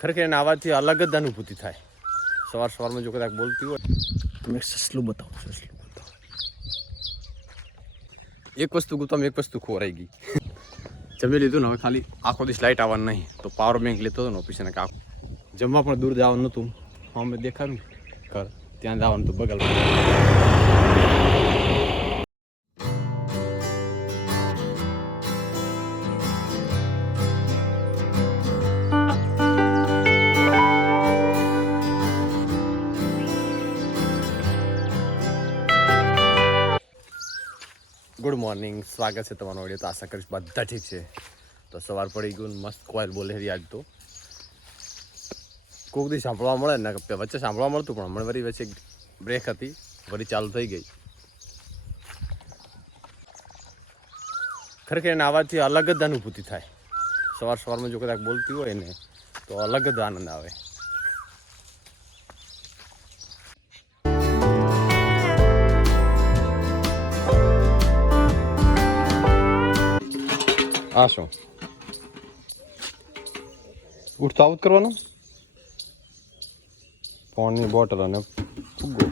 ખરેખર એને અવાજથી અલગ જ અનુભૂતિ થાય. સવાર સવારમાં જો કદાચ બોલતી હોય. તમે સસલું બતાવો સસલું બતાવો. એક વસ્તુ ગુતામ એક વસ્તુ ખોરાઈ ગઈ. જમી લીધું ને હવે ખાલી આખો દિવસ લાઇટ આવવાનું નહીં. તો પાવર બેંક લેતો હતો ને ઓફિસે ને કાકું. જમવા પણ દૂર જવાનું નહોતું. અમે દેખાડું ઘર. ત્યાં જવાનું તો બગલ ગુડ મોર્નિંગ સ્વાગત છે તમારો ઓડિયો તો આશા કરીશ બધા ઠીક છે. તો સવાર પડી ગયું મસ્ત કોયલ બોલે આજ તો. કોક દી સાંભળવા મળે ને વચ્ચે સાંભળવા મળતું, પણ હમણાં વળી વચ્ચે બ્રેક હતી. વળી ચાલુ થઈ ગઈ. ખરેખર એના આવાથી અલગ જ અનુભૂતિ થાય. સવાર સવારમાં જો કદાચ બોલતી હોય ને, તો અલગ જ આનંદ આવે. આ શું ઉઠતો આવું જ કરવાનું પાણીની બોટલ અને ફુગ્ગો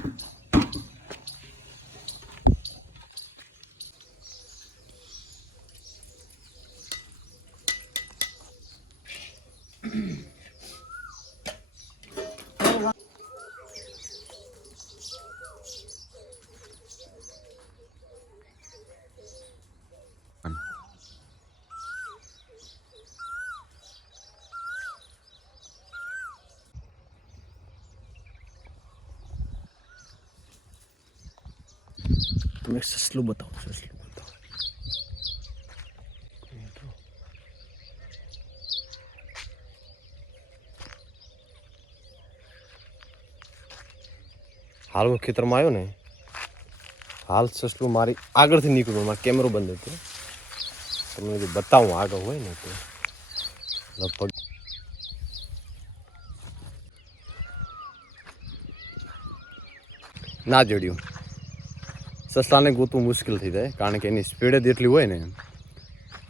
તમે સસલું બતાવો સસલું બતાવું હાલ હું ખેતરમાં આવ્યો ને, હાલ સસલું મારી આગળથી નીકળ્યું, મારો કેમેરો બંધ હતો. તમને જે બતાવું આગળ હોય ને તો. લગભગ ના જોડ્યું. સસ્તાને ગોતવું મુશ્કેલ થઈ જાય, કારણ કે એની સ્પીડ જ એટલી હોય ને.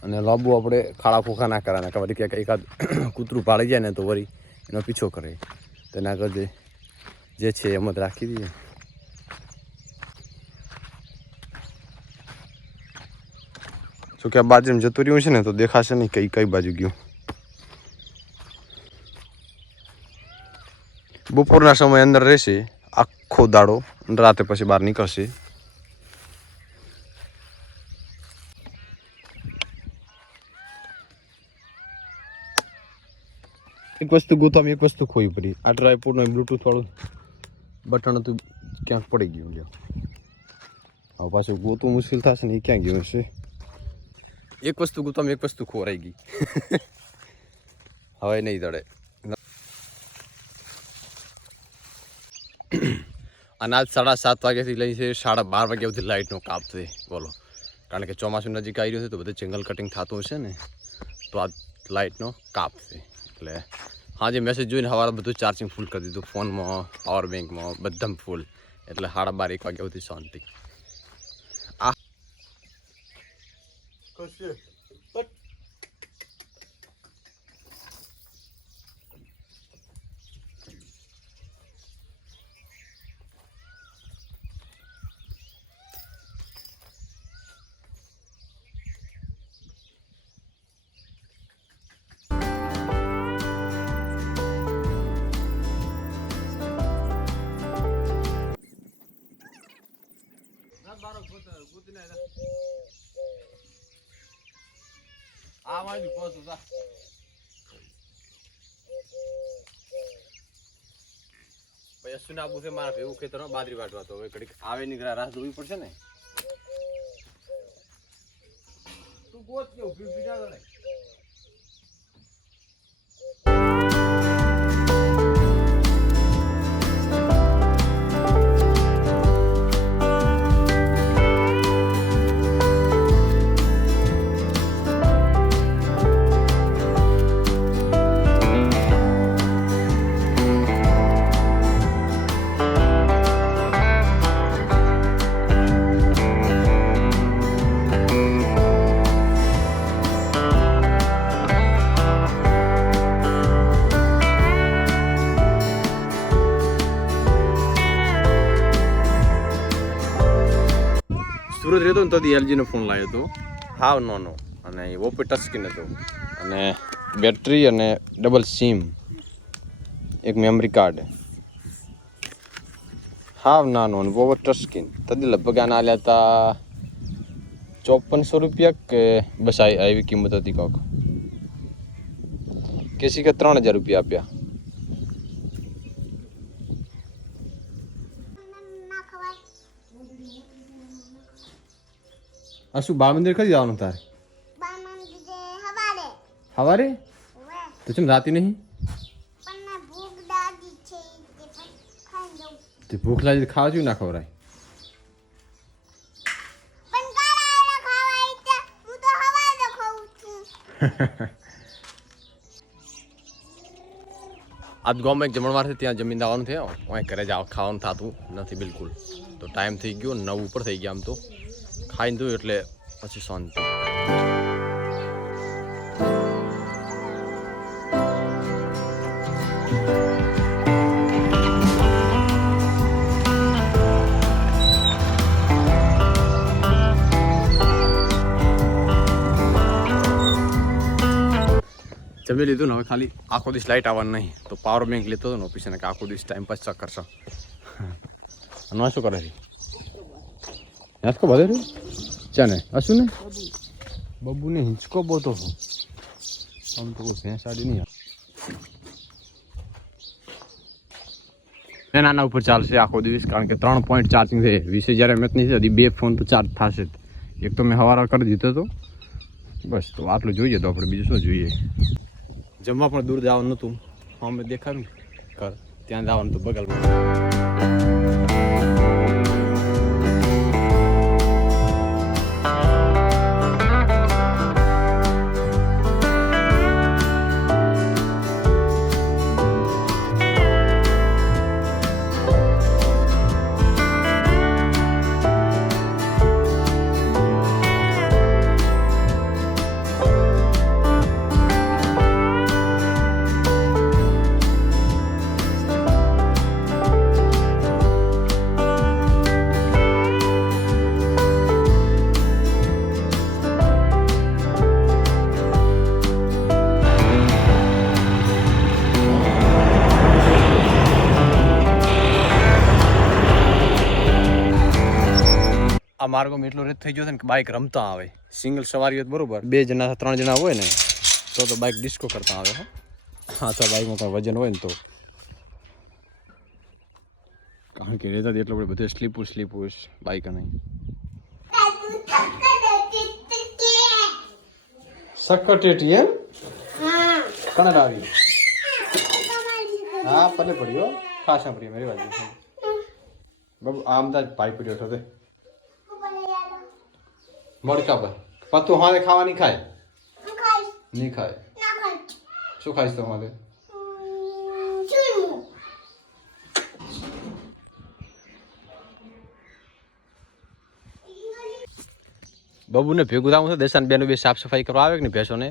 અને લાંબુ આપણે ખાડા ખોખા ના કરાના કે વળી ક્યાંક એકાદ કૂતરું પાડી જાય ને તો વળી એનો પીછો કરે. તેના આગળ જે જે છે એમ જ રાખી દઈએ. જો કે આ બાજુ જતું રહ્યું છે ને, તો દેખાશે નહીં કઈ કઈ બાજુ ગયું. બપોરના સમય અંદર રહેશે આખો દાડો રાતે પછી બહાર નીકળશે. એક વસ્તુ ગોતવામાં એક વસ્તુ ખોઈ પડી. આ ટ્રાયપોડનું બ્લૂટૂથ વાળું બટન હતું, ક્યાંક પડી ગયું લ્યો. હવે પાછું ગોતું મુશ્કેલ થશે ને એ ક્યાં ગયું હશે? એક વસ્તુ ગોતવામાં એક વસ્તુ ખોરાઈ ગઈ. હવે નહીં દડે. અને આજ સાડા સાત વાગ્યાથી લઈ છે, સાડા બાર વાગ્યા સુધી લાઇટનો કાપ છે. બોલો. કારણ કે ચોમાસું નજીક આવી રહ્યું છે, તો બધું જંગલ કટિંગ થતું હશે ને, તો આ લાઇટનો કાપ છે. એટલે હાજે મેસેજ જોઈને સવારે બધું ચાર્જિંગ ફૂલ કરી દીધું, ફોનમાં પાવર બેંકમાં બધામાં ફૂલ એટલે સાડા બાર, એક વાગ્યા સુધી શાંતિ. આ આ વાળી પહોંચું જા. ભાઈ અશ્વિન આબુ છે મારા ભેગું ખેતર બાદરી વાટવા તો. હવે ઘડીક આવે ની રાહ જોવી પડશે ને. તું ગોત કે ઊભી ઊભી કરે સુરત રહેતો ને તદી એલજીનો ફોન લાવ્યો હતો હાવ નો અને એ ઓપી ટચ સ્ક્રીન હતો. અને બેટરી અને ડબલ સિમ. એક મેમરી કાર્ડ હાવ નાનો અને ઓવર ટચ સ્ક્રીન. તદી લગભગ આના આલ્યા હતા ચોપનસો રૂપિયા કે બસ આવી કિંમત હતી કોક. કેસી કે ત્રણ હજાર રૂપિયા આપ્યા ના ખવાય આ શું બા મંદિર કઈ જવાનું તારે? હવારે. સવારે તો ચમ રાતી નહીં? ભૂખ તે ભૂખ લાગી ખાવા જેવું ના ખવરાય આજ ગામમાં એક જમણવાર છે ત્યાં જમીન દાવાનું થયા અહીં ઘરે જ ખાવાનું થતું નથી બિલકુલ. તો ટાઈમ થઈ ગયો નવ ઉપર થઈ ગયા આમ તો. ખાઈને જોયું એટલે પછી શાંતિ જમી લીધું ને હવે ખાલી આખો દિવસ લાઇટ આવવાનું નહીં તો પાવર બેંક લેતો હતો ને ઓફિસે કે આખો દિવસ ટાઈમ પાસ ચક કરશો અને શું કરે છે યાદ કો બધે ચાને આ શું ને બબ્બુને હિંચકો બોતો છો આમ તો કોઈ નહીં આના ઉપર ચાલશે આખો દિવસ કારણ કે ત્રણ પોઈન્ટ ચાર્જિંગ છે. વિશે જ્યારે મેં નહીં છે હજી બે ફોન તો ચાર્જ થશે એક તો મેં હવારા કરી દીધો હતો. બસ તો આટલું જોઈએ તો આપણે બીજું શું જોઈએ? જમવા પણ દૂર જવાનું નહોતું. અમે દેખાડું ઘર ત્યાં જવાનું તો બગલમાં આ માર્ગોમાં એટલો રેત થઈ ગયો છે ને કે બાઇક રમતા આવે. સિંગલ સવારી હોય બરોબર. બે જણા ત્રણ જણા હોય ને તો તો બાઇક ડિસ્કો કરતા આવે હો. હા તો બાઇકમાં કાંઈ વજન હોય ને તો. કારણ કે રેતા એટલો બધો બધે સ્લીપ સ્લીપ હોય બાઇક નહીં સકટેટી એમ? કણક આવી હા પલે પડ્યો ખાસા પ્રિય મારી વાત બાબુ આમ તાજ ભાઈ પડ્યો હતો તે. મડકા પર પત્તું હાથે નહીં ખાય. નહીં ખાય. શું ખાઈશ તો બબુને ભેગું થવું છે દેશાન બેનું બે સાફ સફાઈ કરવા આવે કે ને ભેંસોને?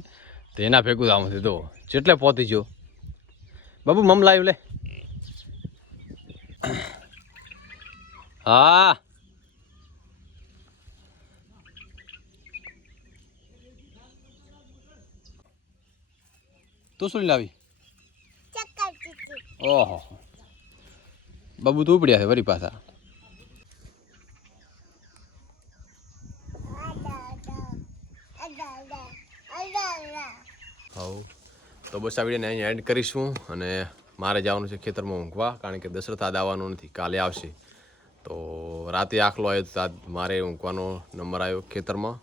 તો એના ભેગું થવું છે તો જેટલે પહોંચી જો. બાબુ મમ લાવ્યું લે. હા. તું શું લાવી ઓહો. બાબુ તું ઉપડ્યા છે વરી પાછા. હવ. તો બસ આ વિડીયોને અહીં એન્ડ કરીશું અને મારે જવાનું છે ખેતરમાં ઊંઘવા કારણ કે દશરથ આજ આવવાનું નથી કાલે આવશે. તો રાતે આખલો આવ્યો તો મારે ઊંઘવાનો નંબર આવ્યો ખેતરમાં.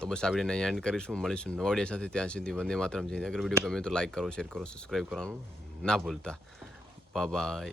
તો બસ આ વિડીયોને અહીં એન્ડ કરીશું. મળીશું નવા સાથે. ત્યાં સુધી વંદે માતરમ. જઈને અગર વીડિયો ગમે તો લાઈક કરો શેર કરો સબસ્ક્રાઈબ કરવાનું ના ભૂલતા. બાય